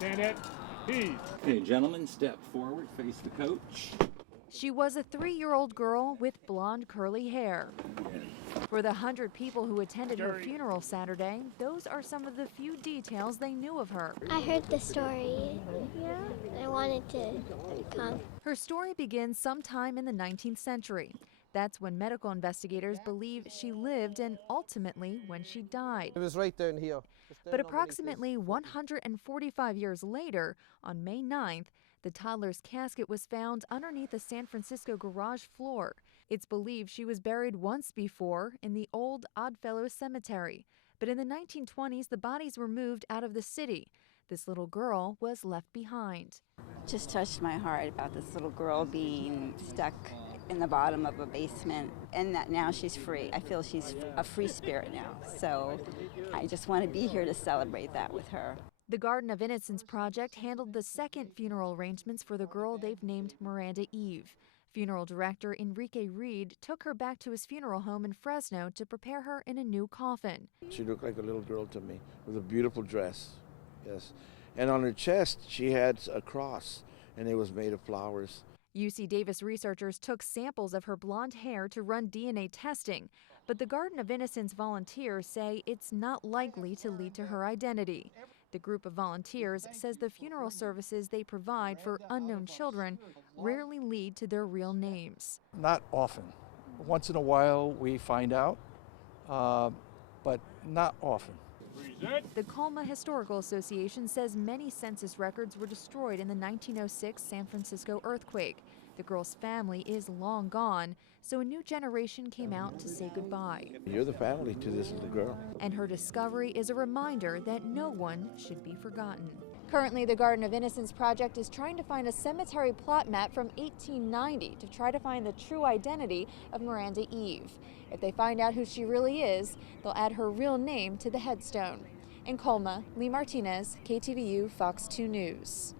Stand at peace. Okay, gentlemen, step forward, face the coach. She was a 3-year-old girl with blonde curly hair. For the 100 people who attended her funeral Saturday, those are some of the few details they knew of her. I heard the story. Yeah. I wanted to come. Her story begins sometime in the 19th century. That's when medical investigators believe she lived and ultimately when she died. It was right down here. But approximately 145 years later, on May 9th, the toddler's casket was found underneath a San Francisco garage floor. It's believed she was buried once before in the old Oddfellows Cemetery. But in the 1920s, the bodies were moved out of the city. This little girl was left behind. Just touched my heart about this little girl being stuck in the bottom of a basement, and that now she's free. I feel she's a free spirit now, so I just want to be here to celebrate that with her. The Garden of Innocence Project handled the second funeral arrangements for the girl they've named Miranda Eve. Funeral director Enrique Reed took her back to his funeral home in Fresno to prepare her in a new coffin. She looked like a little girl to me with a beautiful dress, yes. And on her chest, she had a cross, and it was made of flowers. UC Davis researchers took samples of her blonde hair to run DNA testing, but the Garden of Innocence volunteers say it's not likely to lead to her identity. The group of volunteers says the funeral services they provide for unknown children rarely lead to their real names. Not often. Once in a while we find out, but not often. The Colma Historical Association says many census records were destroyed in the 1906 San Francisco earthquake. The girl's family is long gone, so a new generation came out to say goodbye. You're the family to this little girl. And her discovery is a reminder that no one should be forgotten. Currently, the Garden of Innocence Project is trying to find a cemetery plot map from 1890 to try to find the true identity of Miranda Eve. If they find out who she really is, they'll add her real name to the headstone. In Colma, Lee Martinez, KTVU Fox 2 News.